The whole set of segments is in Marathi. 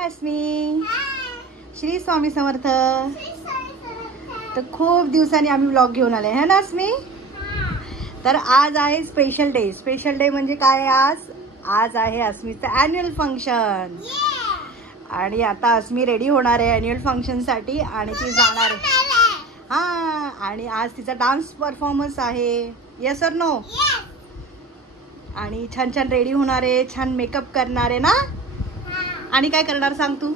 अस्मी, श्री स्वामी समर्थ. तर खूप दिवसांनी आम्ही व्लॉग घेऊन आले है ना अस्मी. तर आज आहे स्पेशल डे. स्पेशल डे म्हणजे काय? आज आहे अस्मीचं ॲन्युअल फंक्शन. आणि आता अस्मी रेडी होणार आहे ॲन्युअल फंक्शनसाठी आणि ती जाणार आहे. हां, आणि आज तिचा डान्स परफॉर्मन्स आहे. येस और नो? आणि छान छान रेडी होणार आहे, छान मेकअप करणार आहे ना. आणि काय करणार सांग तू?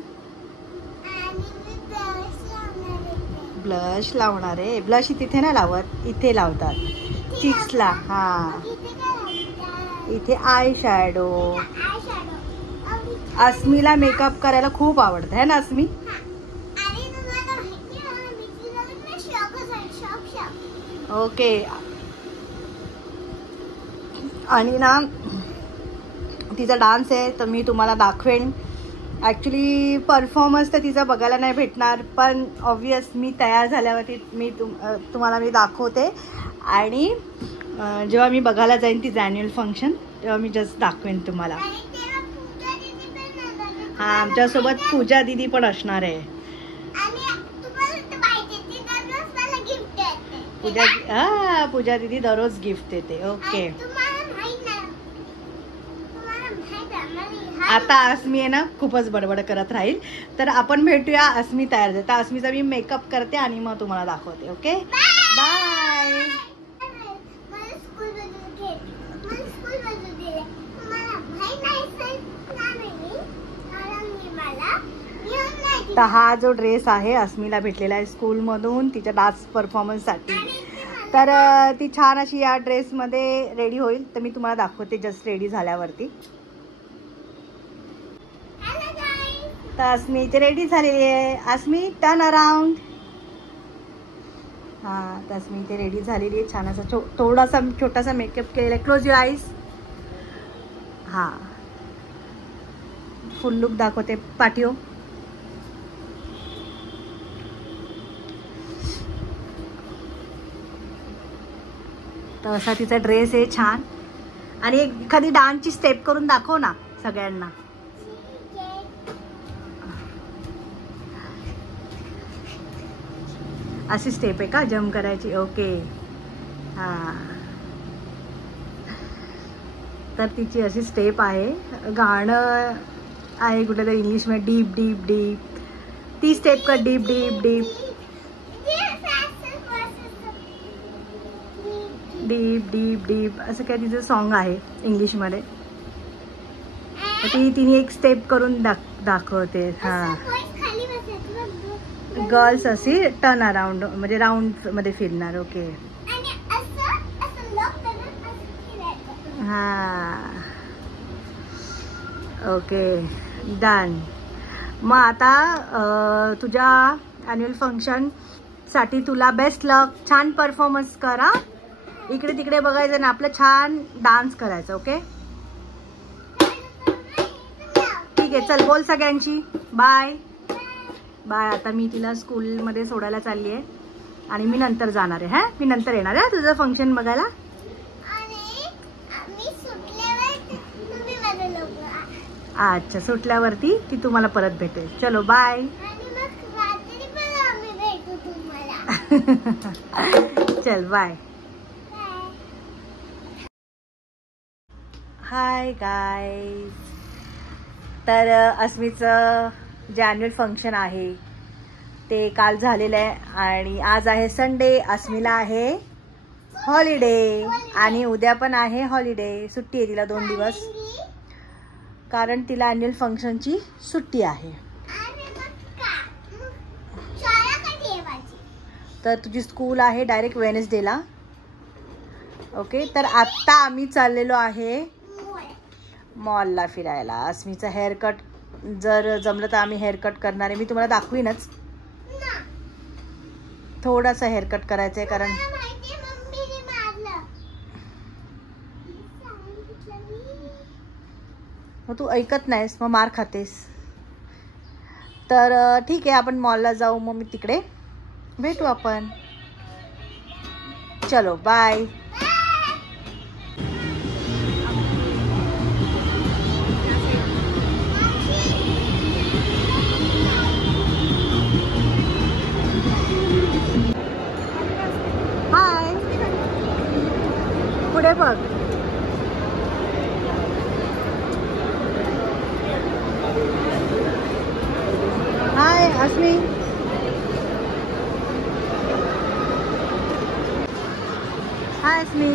ब्लश लावणार आहे. ब्लश तिथे नाही लावत, इथे लावतात चिक्सला. हा, इथे आय शॅडो. अस्मीला मेकअप करायला खूप आवडतं है ना अस्मी. ओके. आणि ना तिचा डान्स आहे तर मी तुम्हाला दाखवेन. ॲक्च्युली परफॉर्मन्स तर तिचा बघायला नाही भेटणार, पण ऑब्वियस मी तयार झाल्यावरती मी तुम्हाला दाखवते. आणि जेव्हा मी बघायला जाईन तिचं ॲन्युअल फंक्शन तेव्हा मी जस्ट दाखवेन तुम्हाला. हां, आमच्यासोबत पूजा दीदी पण असणार आहे. पूजा दीदी दररोज गिफ्ट देते. ओके. आता अस्मी आहे ना खूपच बडबड करत राहील, तर आपण भेटूया. अस्मी तयार झाली तर अस्मीचा मी मेकअप करते आणि मग तुम्हाला दाखवते. Okay, bye. तर हा जो ड्रेस आहे अस्मीला भेटलेला आहे स्कूलमधून तिच्या डान्स परफॉर्मन्ससाठी. तर ती छान अशी या ड्रेसमध्ये रेडी होईल, तर मी तुम्हाला दाखवते जस्ट रेडी झाल्यावरती. तर अस्मी इथे रेडी झालेली आहे. अस्मी टर्न अराउंड. हां, तर अस्मी इथे रेडी झालेली आहे. छान असा थोडासा छोटासा मेकअप केलेला आहे. Close your eyes. हां, फुल लुक दाखवते. पाठीव. तर असा तिचा ड्रेस आहे छान. आणि एखादी डान्सची स्टेप करून दाखव ना सगळ्यांना. अशी स्टेप आहे का जम्प करायची? ओके. हां, तर तिची अशी स्टेप आहे. गाणं आहे कुठे तरी इंग्लिशमध्ये, डीप डीप डीप. ती स्टेप कर, deep deep deep deep deep deep असं काय तिचं सॉन्ग आहे इंग्लिशमध्ये. तिने एक स्टेप करून दाखवते. हां, गर्ल्स अशी टर्न अराउंड म्हणजे राऊंड मध्ये फिरणार. ओके. हां, ओके, डन. मग आता तुझ्या ॲन्युअल फंक्शनसाठी तुला बेस्ट लक. छान परफॉर्मन्स करा. इकडे तिकडे बघायचं ना, आपलं छान डान्स करायचं. ओके, ठीक आहे. चल बोल सगळ्यांची बाय बाय. आता मी तिला स्कूलमध्ये सोडायला चालली आहे आणि मी नंतर जाणार आहे. हां, मी नंतर येणार आहे तुझं फंक्शन बघायला. अच्छा, सुटल्यावरती ती तुम्हाला परत भेटेल. चलो बाय. चल बाय. Hi guys. तर अस्मीचं जे ॲन्युअल फंक्शन आहे ते काल झालेलं आहे आणि आज आहे संडे. अस्मीला आहे हॉलिडे आणि उद्या पण आहे हॉलिडे. सुट्टी आहे तिला 2 दिवस, कारण तिला ॲन्युअल फंक्शनची सुट्टी आहे. तर तुझी स्कूल आहे डायरेक्ट वेडनेसडेला. ओके. तर आत्ता आम्ही चाललेलो आहे मॉलला फिरायला. अस्मीचा हेअरकट जर जमलं तर आम्ही हेअरकट करणार आहे. मी तुम्हाला दाखवीनच. थोडासा हेअरकट करायचं आहे कारण मग तू ऐकत नाहीस, मग मार खातेस. तर ठीक आहे, आपण मॉलला जाऊ. मग मी तिकडे भेटू आपण. चलो बाय. अस्मी हाय अस्मी.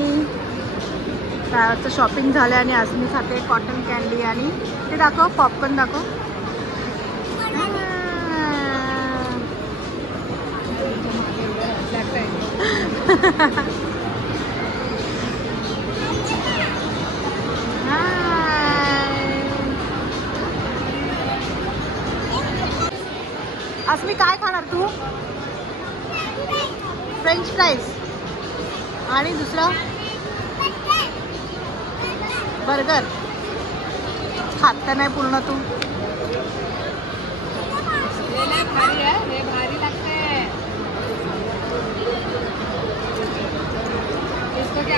टायरचं शॉपिंग झालं आणि अस्मी खाते कॉटन कॅन्डी आणि ते दाखव पॉपकॉर्न दाखव. अस्मी काय खाणार तू? फ्रेंच फ्राईज आणि दुसरं बर्गर. खात तर नाही पूर्ण तू.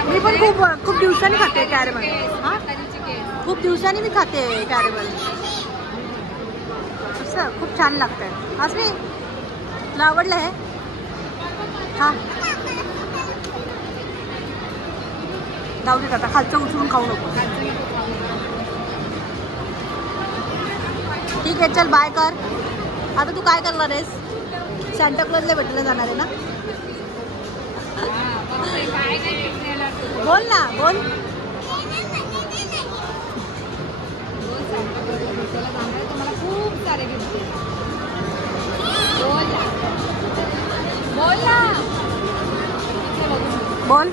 मी पण खूप दिवसांनी खाते कॅरेमल. हां खूप दिवसांनी मी खाते कॅरेमल. असं खूप छान लागतंय. अस्मी तुला आवडलं हे? हां जाऊ दे आता खालचं उचलून खाऊ नको. ठीक आहे चल बाय कर. आता तू काय करणार आहेस? सांताक्लॉजला भेटायला जाणार आहे ना? बोल ना बोल. मला खूप सारे गिफ्ट बोल ना बोल.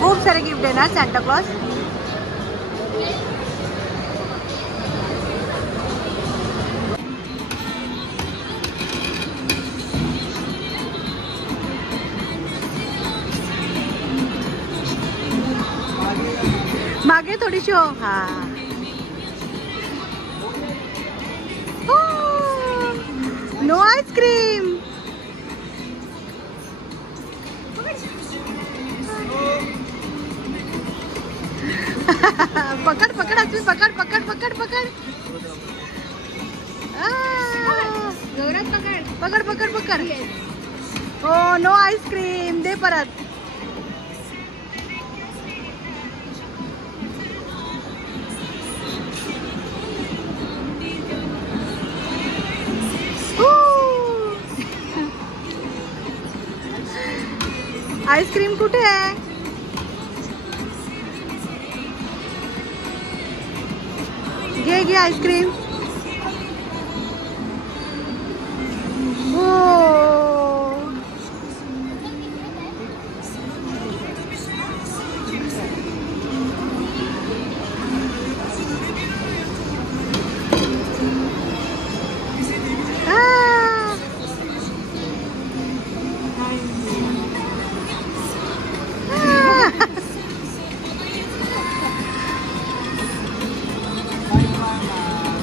खूप सारे गिफ्ट देणार सांताक्लॉज. मागे थोडीशी हो. हा नो आईस्क्रीम. पकड पकड असली पकड पकड पकड पकड. जोरात पकड पकड पकड पकड. हो नो आईस्क्रीम दे परत. आईस्क्रीम कुठे आहे? घे घे आईस्क्रीम. हो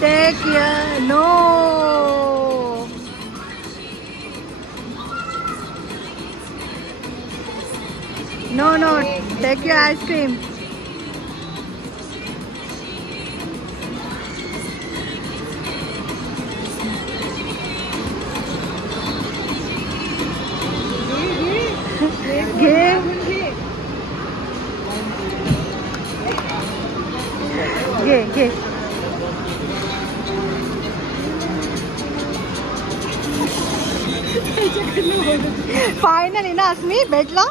Take your no. No, take your ice cream. घे. फायनली ना अस्मी भेटला.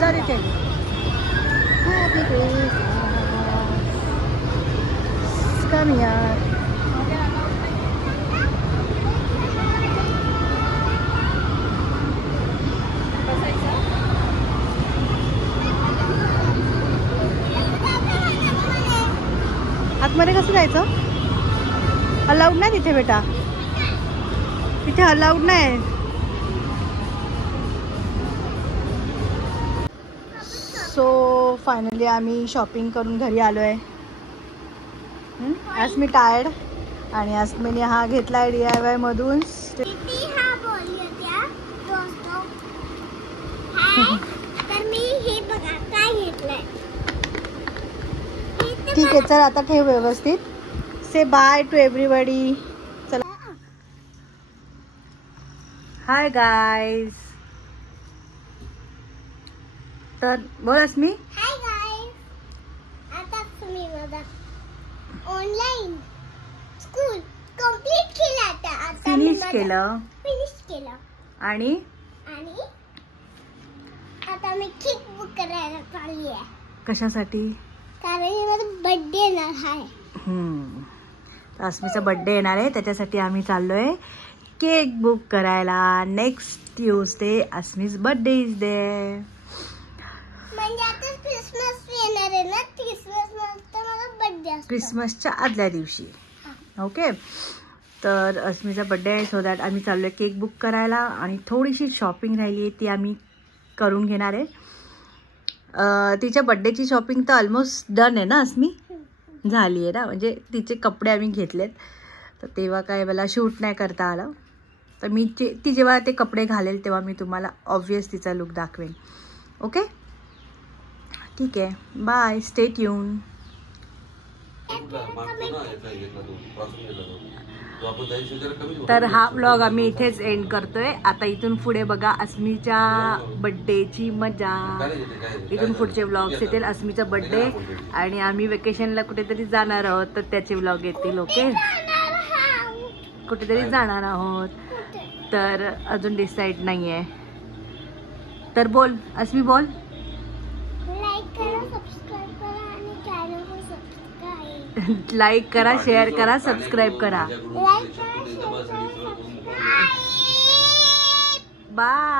जा तिथे. Come here. आतमध्ये कसं जायचं? अलाउड नाही तिथे बेटा. तिथे अलाउड नाही. सो फायनली आम्ही शॉपिंग करून घरी आलो आहे. आज मी टायर्ड आणि आज मी हा घेतलाय DIY मधून. ठीक आहे चल आता ठेव व्यवस्थित. से बाय टू एव्हरीबडी. चला हाय गाईज. तर बोल अस्मी. Hi guys. आता तुम्ही माझा ऑनलाईन स्कूल कंप्लीट केला. आता फिनिश केलं फिनिश केलं आणि आणि आता मी केक बुक करायला चालली आहे. कशासाठी? कारण माझा बर्थडे येणार आहे. तर अस्मीचा बर्थडे येणार आहे, त्याच्यासाठी आम्ही चाललोय केक बुक करायला. Next Tuesday Asmi's birthday is there. म्हणजे आता क्रिसमस येणार आहे ना. क्रिसमस नंतर माझा बर्थडे असतो. क्रिसमसच्या आदल्या दिवशी. ओके. तर अस्मीचा बर्थडे आहे, सो दॅट आम्ही चाललोय केक बुक करायला आणि थोडीशी शॉपिंग राहिली आहे ती आम्ही करून घेणार आहे. तिच्या बर्थडेची शॉपिंग तर ऑलमोस्ट डन आहे ना अस्मी? झाली आहे ना. म्हणजे तिचे कपडे आम्ही घेतलेत, तर तेव्हा काय मला शूट नाही करता आलं. तर ती जेव्हा ते कपडे घालेल तेव्हा मी तुम्हाला ऑब्वियस तिचा लुक दाखवेन. ओके, ठीक आहे. Bye, stay tune. तर हा व्लॉग आम्ही इथेच एंड करतोय. आता इथून पुढे बघा अस्मीच्या बर्थडेची मजा. इथून पुढचे व्लॉग्स येतील अस्मीचा बर्थडे आणि आम्ही वेकेशनला कुठेतरी जाणार आहोत, तर त्याचे व्लॉग येतील. ओके, कुठेतरी जाणार आहोत, तर अजून डिसाईड नाही आहे. तर बोल अस्मी, बोल. लाईक करा, सबस्क्राईब करा आणि चॅनलला सबस्क्राईब. लाईक करा, शेअर करा, सबस्क्राईब करा. लाईक करा, शेअर करा, सबस्क्राईब. बाय.